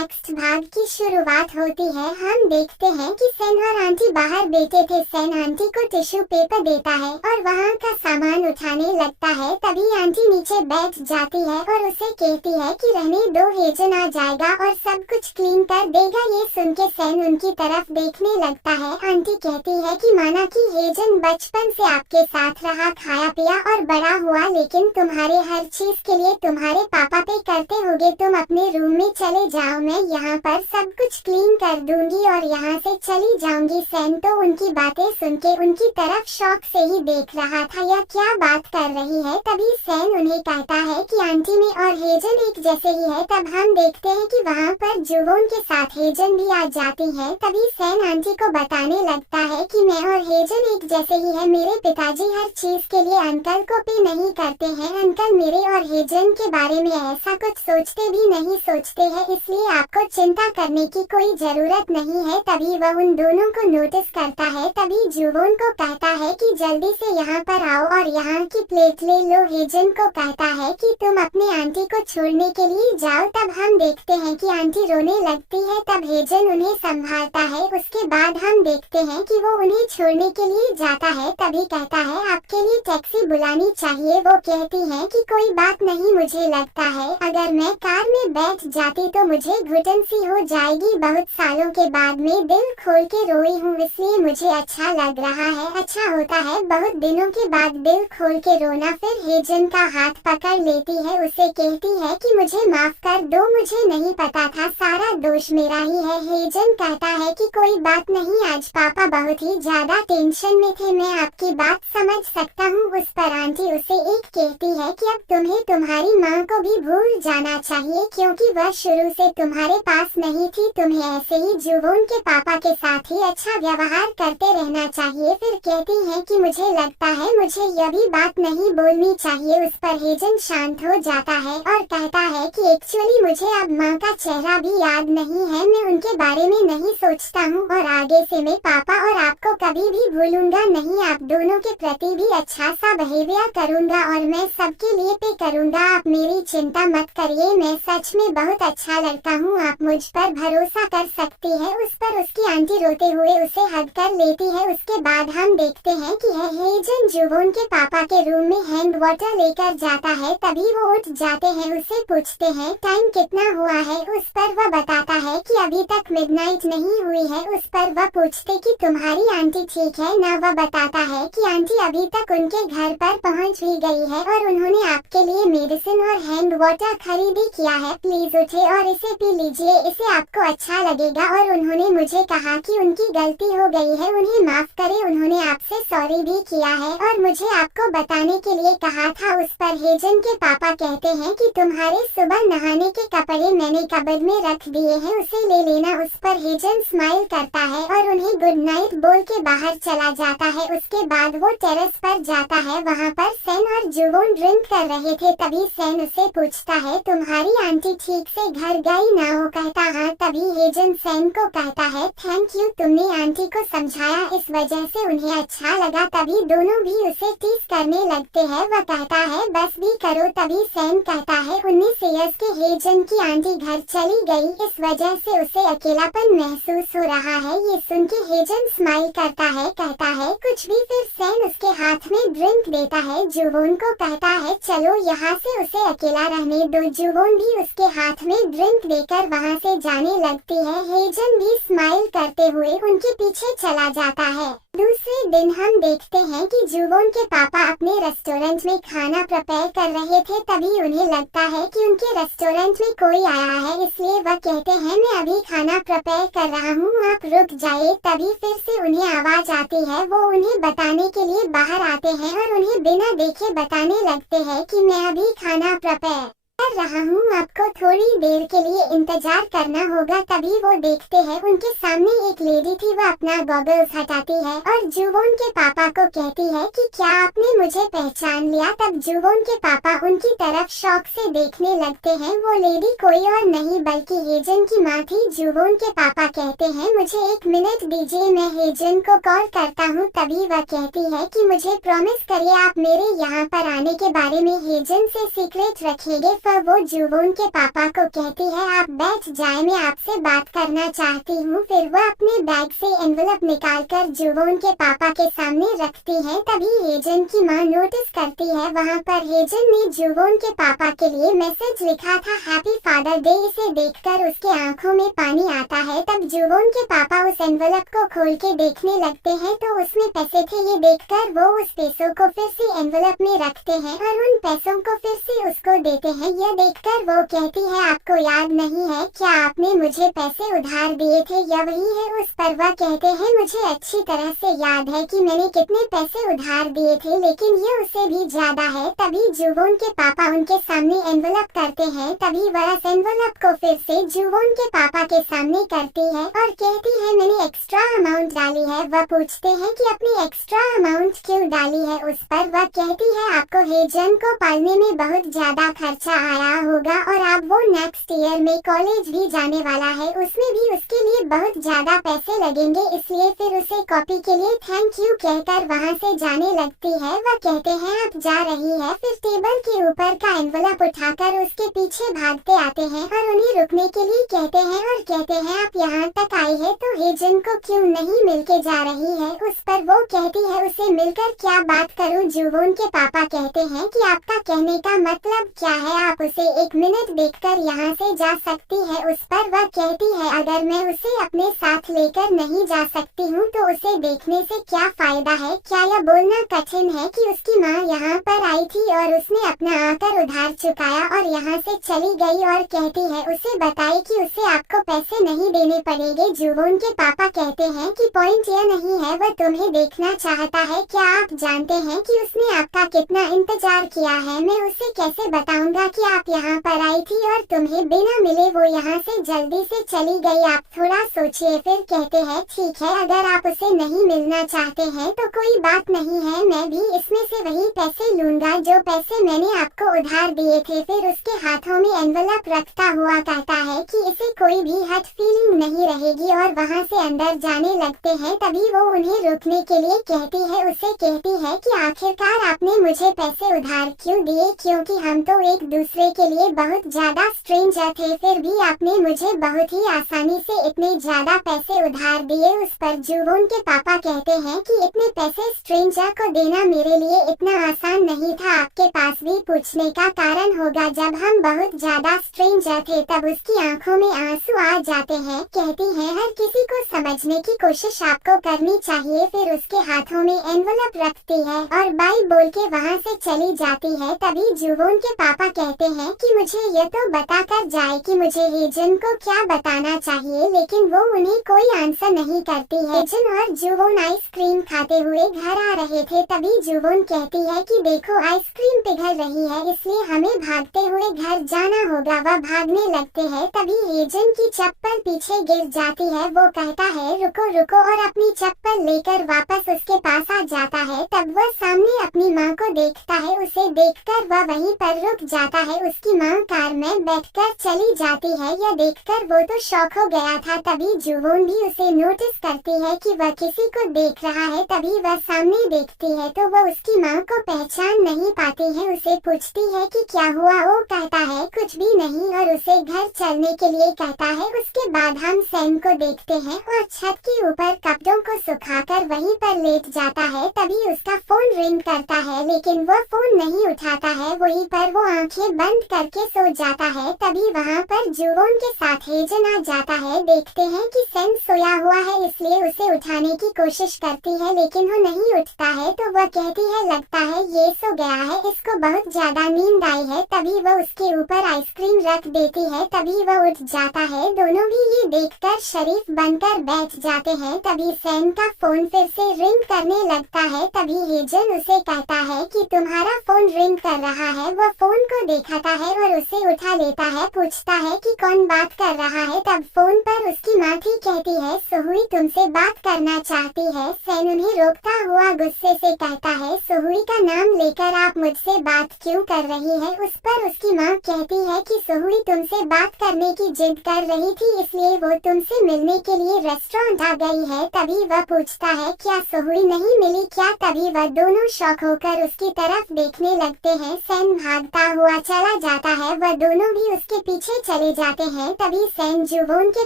Next भाग की शुरुआत होती है। हम देखते हैं कि सेन और आंटी बाहर बैठे थे। सेन आंटी को टिश्यू पेपर देता है और वहाँ का सामान उठाने लगता है। तभी आंटी नीचे बैठ जाती है और उसे कहती है कि रहने दो, हेजन आ जाएगा और सब कुछ क्लीन कर देगा। ये सुन के सेन उनकी तरफ देखने लगता है। आंटी कहती है कि माना कि हेजन बचपन से आपके साथ रहा, खाया पिया और बड़ा हुआ, लेकिन तुम्हारे हर चीज के लिए तुम्हारे पापा पे करते होगे। तुम अपने रूम में चले जाओ, मैं यहाँ पर सब कुछ क्लीन कर दूंगी और यहाँ से चली जाऊंगी। सैन तो उनकी बातें सुन के उनकी तरफ शौक से ही देख रहा था, यह क्या बात कर रही है। तभी सैन उन्हें कहता है कि आंटी में और हेजन एक जैसे ही है। तब हम देखते हैं कि वहाँ पर जुवोन के साथ हेजन भी आ जाती है। तभी सैन आंटी को बताने लगता है कि मैं और हेजन एक जैसे ही है। मेरे पिताजी हर चीज के लिए अंकल को पे नहीं करते हैं। अंकल मेरे और हेजन के बारे में ऐसा कुछ सोचते भी नहीं सोचते हैं, इसलिए आपको चिंता करने की कोई जरूरत नहीं है। तभी वह उन दोनों को नोटिस करता है। तभी जुवोन को कहता है कि जल्दी से यहाँ पर आओ और यहाँ की प्लेट ले लो। हेजन को कहता है कि तुम अपने आंटी को छोड़ने के लिए जाओ। तब हम देखते हैं कि आंटी रोने लगती है। तब हेजन उन्हें संभालता है। उसके बाद हम देखते हैं कि वो उन्हें छोड़ने के लिए जाता है। तभी कहता है आपके लिए टैक्सी बुलानी चाहिए। वो कहती है कि कोई बात नहीं, मुझे लगता है अगर मैं कार में बैठ जाती तो मुझे घुटन सी हो जाएगी। बहुत सालों के बाद मैं दिल खोल के रोई हूँ, इसलिए मुझे अच्छा लग रहा है। अच्छा होता है बहुत दिनों के बाद दिल खोल के रोना। फिर हेजन का हाथ पकड़ लेती है, उसे कहती है कि मुझे माफ कर दो, मुझे नहीं पता था, सारा दोष मेरा ही है। हेजन कहता है कि कोई बात नहीं, आज पापा बहुत ही ज्यादा टेंशन में थे, मैं आपकी बात समझ सकता हूँ। उस पर आंटी उसे एक कहती है कि अब तुम्हें तुम्हारी माँ को भी भूल जाना चाहिए, क्योंकि वह शुरू से तुम्हारे पास नहीं थी। तुम्हें ऐसे ही जुवोन के पापा के साथ ही अच्छा व्यवहार करते रहना चाहिए। फिर कहती है कि मुझे लगता है मुझे यह भी बात नहीं बोलनी चाहिए। उस पर हेजन शांत हो जाता है और कहता है कि एक्चुअली मुझे अब माँ का चेहरा भी याद नहीं है, मैं उनके बारे में नहीं सोचता हूँ और आगे से मैं पापा और आपको कभी भी भूलूंगा नहीं। आप दोनों के प्रति भी अच्छा सा बिहेवियर करूँगा और मैं सबके लिए पे करूँगा। आप मेरी चिंता मत करिए, मैं सच में बहुत अच्छा लड़का हूँ, आप मुझ पर भरोसा कर सकती है। उस पर उसकी आंटी रोते हुए उसे हग कर लेती है। उसके बाद हम देखते हैं कि हेजन जुवोन के पापा के रूम में हैंड वाटर लेकर जाता है। तभी वो उठ जाते हैं, उसे पूछते हैं टाइम कितना हुआ है। उस पर वह बताता है कि अभी तक मिडनाइट नहीं हुई है। उस पर वह पूछते कि तुम्हारी आंटी ठीक है ना। वह बताता है कि आंटी अभी तक उनके घर पर पहुंच भी गई है और उन्होंने आपके लिए मेडिसिन और हैंड वाटर खरीदी किया है। प्लीज उठे और इसे पी लीजिए, इसे आपको अच्छा लगेगा। और उन्होंने मुझे कहा कि उनकी गलती हो गई है, उन्हें माफ करे, उन्होंने आपसे सॉरी भी किया है और मुझे आपको बताने के लिए कहा था। उस पर हेजन के पापा कहते हैं कि तुम्हारे सुबह नहाने के कपड़े मैंने कबर्ड में रख दिए हैं, उसे ले लेना। उस पर हेजन स्माइल करता है और उन्हें गुड नाइट बोल के बाहर चला जाता है। उसके बाद वो टेरेस पर जाता है। वहाँ पर सैन और जुवोन ड्रिंक कर रहे थे। तभी सैन उसे पूछता है तुम्हारी आंटी ठीक से घर गई ना। हो कहता हाँ। तभी हेजन सैन को कहता है थैंक यू, तुमने आंटी को समझाया, इस वजह से उन्हें अच्छा लगा। तभी दोनों भी उसे टीज करने लगते हैं। वह कहता है बस भी करो। तभी सैन कहता है 19 ईयर्स के हेजन की आंटी घर चली गई, इस वजह से उसे अकेलापन महसूस हो रहा है। ये सुन के हेजन स्माइल करता है, कहता है कुछ भी। फिर सैन उसके हाथ में ड्रिंक देता है। जुवोन को कहता है चलो यहाँ से उसे अकेला रहने दो। जुवोन भी उसके हाथ में ड्रिंक देकर वहाँ से जाने लगती है। हेजन भी स्माइल करते हुए उनके पीछे चला जाता है। दूसरे दिन हम देखते हैं कि जुवोन के पापा अपने रेस्टोरेंट में खाना प्रिपेयर कर रहे थे। तभी उन्हें लगता है कि उनके रेस्टोरेंट में कोई आया है, इसलिए वह कहते हैं मैं अभी खाना प्रिपेयर कर रहा हूँ, आप रुक जाइए। तभी फिर से उन्हें आवाज आती है। वो उन्हें बताने के लिए बाहर आते हैं और उन्हें बिना देखे बताने लगते हैं कि मैं अभी खाना प्रिपेयर कर रहा हूँ, आपको थोड़ी देर के लिए इंतजार करना होगा। तभी वो देखते हैं उनके सामने एक लेडी थी। वो अपना गॉगल्स हटाती है और जुवोन के पापा को कहती है कि क्या आपने मुझे पहचान लिया। तब जुवोन के पापा उनकी तरफ शौक से देखने लगते हैं। वो लेडी कोई और नहीं बल्कि हेजन की माँ थी। जुवोन के पापा कहते हैं मुझे 1 मिनट दीजिए, मैं हेजन को कॉल करता हूँ। तभी वह कहती है कि मुझे प्रॉमिस करिए आप मेरे यहाँ पर आने के बारे में हेजन से सीक्रेट रखिएगा। वह वो जुवोन के पापा को कहती है, आप बैठ जाए, मैं आपसे बात करना चाहती हूँ। फिर वह अपने बैग से एनवलप निकालकर जुवोन के पापा के सामने रखती है। तभी हेजन की माँ नोटिस करती है वहाँ पर हेजन ने जुवोन के पापा के लिए मैसेज लिखा था, हैप्पी फादर डे। इसे देखकर उसके आंखों में पानी आता है। तब जुवोन के पापा उस एनवलप को खोल के देखने लगते हैं तो उसमें पैसे थे। ये देखकर वो उस पैसों को फिर से एनवलप में रखते हैं और उन पैसों को फिर से उसको देते हैं। यह देखकर वो कहती है, आपको याद नहीं है क्या आपने मुझे पैसे उधार दिए थे? यह वही है। उस पर वह कहते हैं, मुझे अच्छी तरह से याद है कि मैंने कितने पैसे उधार दिए थे, लेकिन ये उससे भी ज्यादा है। तभी जुवोन के पापा उनके सामने एनवलप करते हैं। तभी वह इस एनवलप को फिर से जुवोन के पापा के सामने करती है और कहती है, मैंने एक्स्ट्रा अमाउंट डाली है। वह पूछते हैं कि अपनी एक्स्ट्रा अमाउंट क्यों डाली है? उस पर वह कहती है, आपको हेजन को पालने में बहुत ज्यादा खर्चा आया होगा और अब वो नेक्स्ट ईयर में कॉलेज भी जाने वाला है, उसमें भी उसके लिए बहुत ज्यादा पैसे लगेंगे, इसलिए फिर उसे कॉपी के लिए थैंक यू कहकर वहाँ से जाने लगती है। वह कहते हैं, आप जा रही है। फिर टेबल के ऊपर का एनवलप उठाकर उसके पीछे भागते आते हैं और उन्हें रुकने के लिए कहते हैं और कहते हैं, आप यहाँ तक आई है तो हेजन को क्यों नहीं मिलके जा रही है? उस पर वो कहती है, उसे मिलकर क्या बात करूँ? जुवोन के पापा कहते हैं कि आपका कहने का मतलब क्या है? आप उसे एक मिनट देखकर यहाँ से जा सकती है। उस पर वह कहती है, अगर मैं उसे अपने साथ लेकर नहीं जा सकती हूँ तो उसे देखने से क्या फायदा है? क्या यह बोलना कठिन है कि उसकी माँ यहाँ पर आई थी और उसने अपना आकर उधार चुकाया और यहाँ से चली गई? और कहती है, उसे बताए कि उसे आपको पैसे नहीं देने पड़ेंगे। जुवोन के पापा कहते हैं कि पॉइंट यह नहीं है, वह तुम्हें देखना चाहता है। क्या आप जानते हैं कि उसने आपका कितना इंतजार किया है? मैं उसे कैसे बताऊंगा कि आप यहाँ पर आई थी और तुम्हें बिना मिले वो यहाँ से जल्दी से चली गई? आप थोड़ा सोचिए। फिर कहते हैं, ठीक है, अगर आप उसे नहीं मिलना चाहते हैं तो कोई बात नहीं है, मैं भी इसमें से वही पैसे लूंगा जो पैसे मैंने आपको उधार दिए थे। फिर उसके हाथों में एनवलप रखता हुआ कहता है कि इसे कोई भी हट फीलिंग नहीं रहेगी और वहाँ से अंदर जाने लगते हैं। तभी वो उन्हें रोकने के लिए कहती है, उसे कहती है कि आखिरकार आपने मुझे पैसे उधार क्यों दिए? क्योंकि हम तो एक दूसरे के लिए बहुत ज्यादा स्ट्रेंजर थे, फिर भी आपने मुझे बहुत ही आसानी से इतने ज्यादा पैसे उधार दिए। उस पर जुवोन के पापा कहते हैं कि इतने पैसे स्ट्रेंजर को देना मेरे लिए इतना आसान नहीं था। आपके पास भी पूछने का कारण होगा, जब हम बहुत ज्यादा स्ट्रेंजर थे तब उसकी आंखों में आंसू आ जाते हैं। कहती है, हर किसी को समझने की कोशिश आपको करनी चाहिए। फिर उसके हाथों में एनवलप रखती है और बाय बोल के वहाँ से चली जाती है। तभी जुवोन के पापा कहते हैं कि मुझे ये तो बता कर जाए कि मुझे हेजन को क्या बताना चाहिए, लेकिन वो उन्हें कोई आंसर नहीं करती है। हेजन और जुवोन आइसक्रीम खाते हुए घर आ रहे थे। तभी जुवोन कहती है कि देखो, आइसक्रीम पिघल रही है, इसलिए हमें भागते हुए घर जाना होगा। वह भागने लगते हैं। तभी हेजन की चप्पल पीछे गिर जाती है। वो कहता है, रुको रुको, और अपनी चप्पल लेकर वापस उसके पास आ जाता है। तब वह सामने अपनी माँ को देखता है। उसे देखकर वह वहीं पर रुक जाता है। उसकी माँ कार में बैठकर चली जाती है। यह देखकर वो तो शॉक हो गया था। तभी जुवोन भी उसे नोटिस करती है कि वह किसी को देख रहा है। तभी वह सामने देखती है तो वह उसकी माँ को पहचान नहीं पाती है। उसे पूछती है कि क्या हुआ? वो कहता है, कुछ भी नहीं, और उसे घर चलने के लिए कहता है। उसके बाद हम सैम को देखते हैं और छत के ऊपर कपड़ों को सुखाकर वहीं पर लेट जाता है। तभी उसका फोन रिंग करता है, लेकिन वो फोन नहीं उठाता है। वहीं पर वो आंखें बंद करके सो जाता है। तभी वहाँ पर जुवोन के साथ हेजन आ जाता है। देखते हैं कि सैम सोया हुआ है, इसलिए उसे उठाने की कोशिश करती है, लेकिन वो नहीं उठता है। तो वह कहती है, लगता है ये सो गया है, इसको बहुत ज्यादा नींद आई है। तभी वह उसके ऊपर आइसक्रीम रख देती है। तभी वह उठ जाता है। दोनों भी ये देखकर शरीफ बनकर बैठ जाते हैं। तभी सैम का फोन फिर से रिंग करने लगता है। तभी हेजन उसे कहता है कि तुम्हारा फोन रिंग कर रहा है। वह फोन को देखता है और उसे उठा लेता है। पूछता है कि कौन बात कर रहा है? तब फोन पर उसकी माँ थी। कहती है, सोहुई तुमसे बात करना चाहती है। सैम उन्हें रोकता हुआ गुस्से से कहता है, सोहुई का नाम लेकर आप मुझसे बात क्यों कर रही है? उस पर उसकी माँ कहती है कि सोहुई तुमसे बात करने की जिद कर रही थी, इसलिए वो तुमसे मिलने के लिए रेस्टोरेंट आ गई है। तभी वह पूछता है, क्या सोहुई नहीं मिली क्या? तभी वह दोनों शॉक होकर उसकी तरफ देखने लगते हैं। सैम भागता हुआ चल चला जाता है। वह दोनों भी उसके पीछे चले जाते हैं। तभी सैन जुवोन के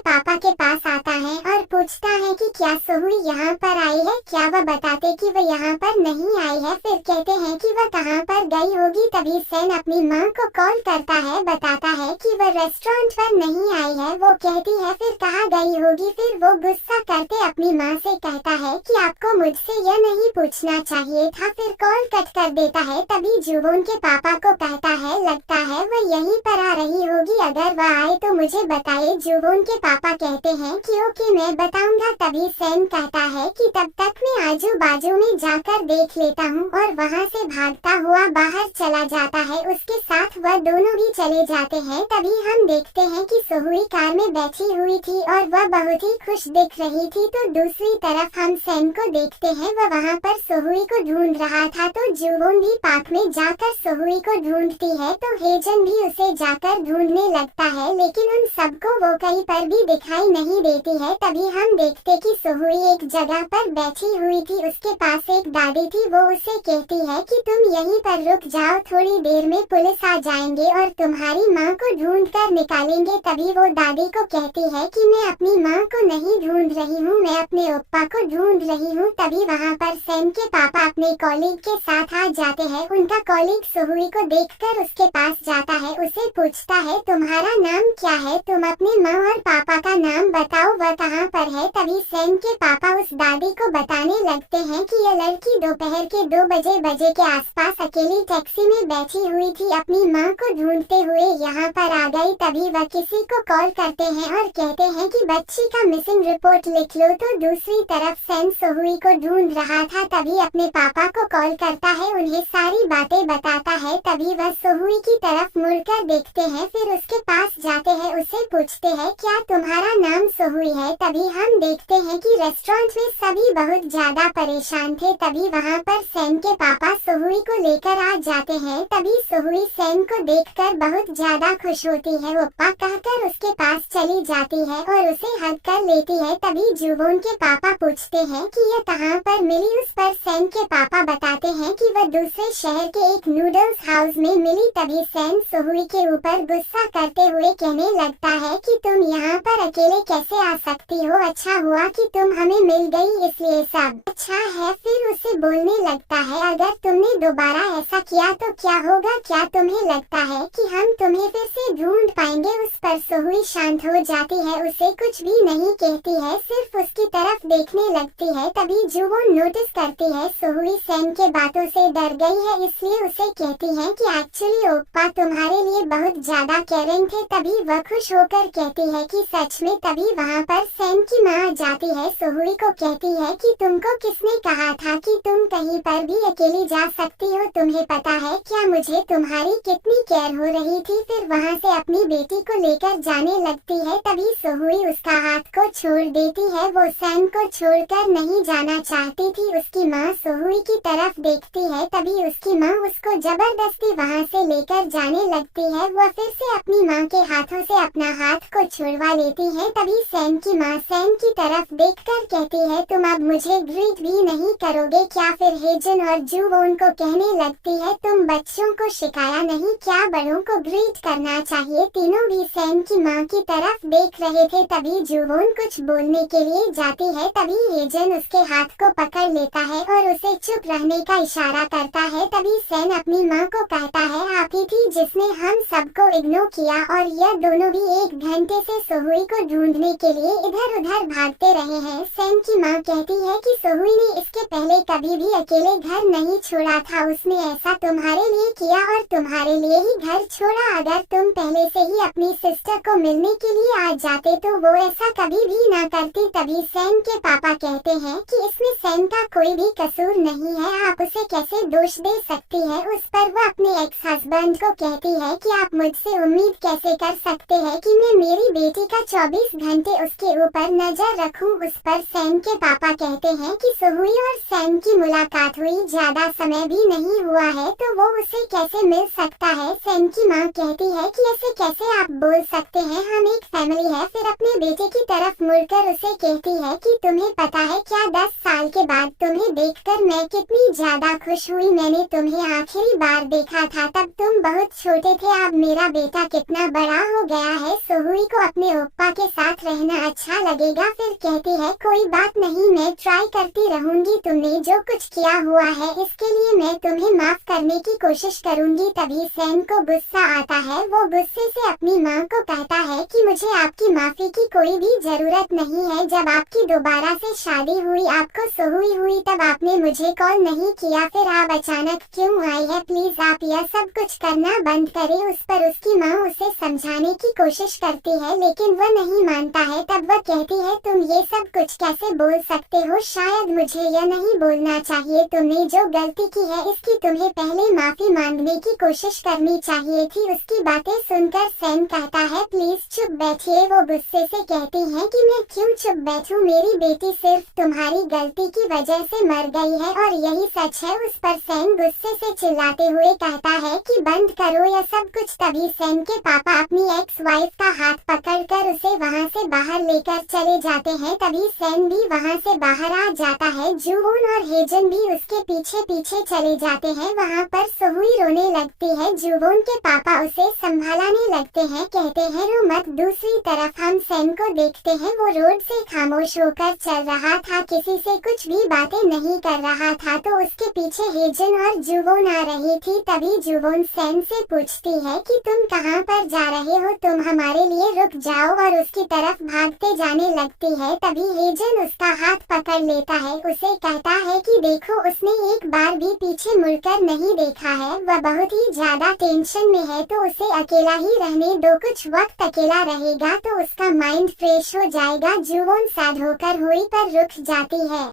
पापा के पास आता है और पूछता है कि क्या सोहुई यहाँ पर आई है, क्या वह बताते कि वह यहाँ पर नहीं आई है। फिर कहते हैं कि वह कहाँ पर गई होगी। तभी सैन अपनी माँ को कॉल करता है, बताता है कि वह रेस्टोरेंट पर नहीं आई है। वो कहती है फिर कहाँ गई होगी। फिर वो गुस्सा करते अपनी माँ से कहता है कि आपको मुझसे यह नहीं पूछना चाहिए था। फिर कॉल कट कर देता है। तभी जुवोन के पापा को कहता है लगता है वह यहीं पर आ रही होगी, अगर वह आए तो मुझे बताइए। जुवोन के पापा कहते हैं कि ओके मैं बताऊंगा। तभी सैन कहता है कि तब तक मैं आजू बाजू में जाकर देख लेता हूँ, और वहाँ से भागता हुआ बाहर चला जाता है। उसके साथ वह दोनों भी चले जाते हैं। तभी हम देखते हैं कि सोहुई कार में बैठी हुई थी और वह बहुत ही खुश दिख रही थी। तो दूसरी तरफ हम सैन को देखते हैं, वह वहाँ पर सोहुई को ढूंढ रहा था। तो जुवोन भी पार्क में जाकर सोहुई को ढूंढती है। तो हेजन भी उसे जाकर ढूंढने लगता है, लेकिन उन सबको वो कहीं पर भी दिखाई नहीं देती है। तभी हम देखते कि सोहुई एक जगह पर बैठी हुई थी। उसके पास एक दादी थी। वो उसे कहती है कि तुम यहीं पर रुक जाओ, थोड़ी देर में पुलिस आ जाएंगे और तुम्हारी माँ को ढूंढ कर निकालेंगे। तभी वो दादी को कहती है कि मैं अपनी माँ को नहीं ढूंढ रही हूँ, मैं अपने ओप्पा को ढूंढ रही हूँ। तभी वहाँ पर सैन के पापा अपने कॉलीग के साथ आ जाते हैं। उनका कॉलीग सोहुई को देखकर उसके पास जाता है, उसे पूछता है तुम्हारा नाम क्या है, तुम अपने माँ और पापा का नाम बताओ, वह कहाँ पर है। तभी सैन के पापा उस दादी को बताने लगते हैं कि यह लड़की दोपहर के 2 बजे के आसपास अकेली टैक्सी में बैठी हुई थी, अपनी माँ को ढूंढते हुए यहाँ पर आ गई। तभी वह किसी को कॉल करते हैं और कहते हैं कि बच्ची का मिसिंग रिपोर्ट लिख लो। तो दूसरी तरफ सैन सोहुई को ढूंढ रहा था। तभी अपने पापा को कॉल करता है, उन्हें सारी बातें बताता है। तभी वह सोहुई की तरफ मुड़कर देखते हैं, फिर उसके पास जाते हैं, उसे पूछते हैं क्या तुम्हारा नाम सोहुई है। तभी हम देखते हैं कि रेस्टोरेंट में सभी बहुत ज्यादा परेशान थे। तभी वहाँ पर सैन के पापा सोहुई को लेकर आ जाते हैं। तभी सोहुई सैन को देखकर बहुत ज्यादा खुश होती है, ओप्पा कहकर उसके पास चली जाती है और उसे हग कर लेती है। तभी जुवोन के पापा पूछते हैं कि यह कहाँ पर मिली। उस पर सैन के पापा बताते हैं कि वह दूसरे शहर के एक नूडल्स हाउस में मिली। तभी सैन सोहुई के ऊपर गुस्सा करते हुए कहने लगता है कि तुम यहाँ पर अकेले कैसे आ सकती हो, अच्छा हुआ कि तुम हमें मिल गई, इसलिए सब अच्छा है। फिर उसे बोलने लगता है अगर तुमने दोबारा ऐसा किया तो क्या होगा, क्या तुम्हें लगता है कि हम तुम्हें फिर से ढूंढ पाएंगे। उस पर सोहुई शांत हो जाती है, उसे कुछ भी नहीं कहती है, सिर्फ उसकी तरफ देखने लगती है। तभी जुवोन नोटिस करती है सोहुई सैन के बातों से डर गई है, इसलिए उसे कहती है कि एक्चुअली ओप्पा तुम्हारे लिए बहुत ज्यादा केयरिंग थे। तभी वह खुश होकर कहती है कि सच में। तभी वहाँ पर सैन की माँ जाती है, सोहुई को कहती है कि तुमको किसने कहा था कि तुम कहीं पर भी अकेली जा सकती हो, तुम्हें पता है क्या मुझे तुम्हारी कितनी केयर हो रही थी। फिर वहाँ से अपनी बेटी को लेकर जाने लगती है। तभी सोहुई उसका हाथ को छोड़ देती है, वो सैन को छोड़कर नहीं जाना चाहती थी। उसकी माँ सोहुई की तरफ देखती है, तभी उसकी माँ उसको जबरदस्ती वहाँ से लेकर जाने लगती है। वह फिर से अपनी माँ के हाथों से अपना हाथ को छुड़वा लेती है। तभी सैन की माँ सैन की तरफ देखकर कहती है तुम अब मुझे ग्रीट भी नहीं करोगे क्या। फिर हेजन और जुवोन को कहने लगती है तुम बच्चों को सिखाया नहीं क्या, बड़ों को ग्रीट करना चाहिए। तीनों भी सैन की माँ की तरफ देख रहे थे। तभी जुवोन कुछ बोलने के लिए जाती है, तभी हेजन उसके हाथ को पकड़ लेता है और उसे चुप रहने का इशारा करता है। तभी सैन अपनी माँ को कहता है आप ही थी जिसने हम सबको इग्नोर किया, और यह दोनों भी 1 घंटे से सोहुई को ढूंढने के लिए इधर उधर भागते रहे हैं। सैन की माँ कहती है कि सोहुई ने इसके पहले कभी भी अकेले घर नहीं छोड़ा था, उसने ऐसा तुम्हारे लिए किया और तुम्हारे लिए ही घर छोड़ा। अगर तुम पहले से ही अपनी सिस्टर को मिलने के लिए आ जाते तो वो ऐसा कभी भी ना करती। तभी सैन के पापा कहते हैं कि इसमें सैन का कोई भी कसूर नहीं है, आप उसे कैसे दोष दे सकती है। उस पर वो अपने एक्स हस्बैंड को कहती है कि आप मुझसे उम्मीद कैसे कर सकते हैं कि मैं मेरी बेटी का 24 घंटे उसके ऊपर नजर रखूं। उस पर सैन के पापा कहते हैं कि सोहुई और सैन की मुलाकात हुई, ज्यादा समय भी नहीं हुआ है, तो वो उसे कैसे मिल सकता है। सैन की माँ कहती है कि ऐसे कैसे आप बोल सकते हैं, हम एक फैमिली है। फिर अपने बेटे की तरफ मुड़कर उसे कहती है कि तुम्हें पता है क्या, 10 साल के बाद तुम्हें देखकर मैं कितनी ज्यादा खुश हुई। मैंने तुम्हें आखिरी बार देखा था तब तुम बहुत छोटे थे, अब मेरा बेटा कितना बड़ा हो गया है। सोहुई को अपने ओप्पा के साथ रहना अच्छा लगेगा। फिर कहती है कोई बात नहीं, मैं ट्राई करती रहूंगी। तुमने जो कुछ किया हुआ है इसके लिए मैं तुम्हें माफ करने की कोशिश करूंगी। तभी सैन को गुस्सा आता है। वो गुस्से से अपनी माँ को कहता है कि मुझे आपकी माफी की कोई भी जरूरत नहीं है। जब आपकी दोबारा से शादी हुई, आपको सोहुई हुई, तब आपने मुझे कॉल नहीं किया, फिर आप अचानक क्यों आई है? प्लीज आप यह सब कुछ करना बंद करें। उस पर उसकी माँ उसे समझाने की कोशिश करती है लेकिन वह नहीं मानता है। तब वह कहती है तुम ये सब कुछ कैसे बोल सकते हो? शायद मुझे यह नहीं बोलना चाहिए। तुमने जो गलती की है इसकी तुम्हें पहले माफी मांगने की कोशिश करनी चाहिए थी। उसकी बातें सुनकर सैन कहता है प्लीज चुप बैठिए। वो गुस्से से कहती है कि मैं क्यों चुप बैठूं? मेरी बेटी सिर्फ तुम्हारी गलती की वजह से मर गई है और यही सच है। उस पर सैन गुस्से से चिल्लाते हुए कहता है कि बंद करो यह सब कुछ। तभी सैन के पापा अपनी एक्स वाइफ का हाथ पकड़कर उसे वहां से बाहर लेकर चले जाते हैं। तभी सैन भी वहां से बाहर आ जाता है। जुवोन और हेजन भी उसके पीछे पीछे चले जाते हैं। वहां पर सोहुई रोने लगती है। जुवोन के पापा उसे संभालने लगते हैं, कहते हैं रो मत। दूसरी तरफ हम सैन को देखते हैं। वो रोड से खामोश होकर चल रहा था, किसी से कुछ भी बातें नहीं कर रहा था। तो उसके पीछे हेजन और जुवोन आ रही थी। तभी जुवोन सैन से पूछती है कि तुम कहाँ पर जा रहे हो? तुम हमारे लिए रुक जाओ, और उसकी तरफ भागते जाने लगती है। तभी हेजन उसका हाथ पकड़ लेता है। उसे कहता है कि देखो, उसने एक बार भी पीछे मुड़कर नहीं देखा है। वह बहुत ही ज्यादा टेंशन में है, तो उसे अकेला ही रहने दो। कुछ वक्त अकेला रहेगा तो उसका माइंड फ्रेश हो जाएगा। जुवोन सैड होकर हुई पर रुक जाती है।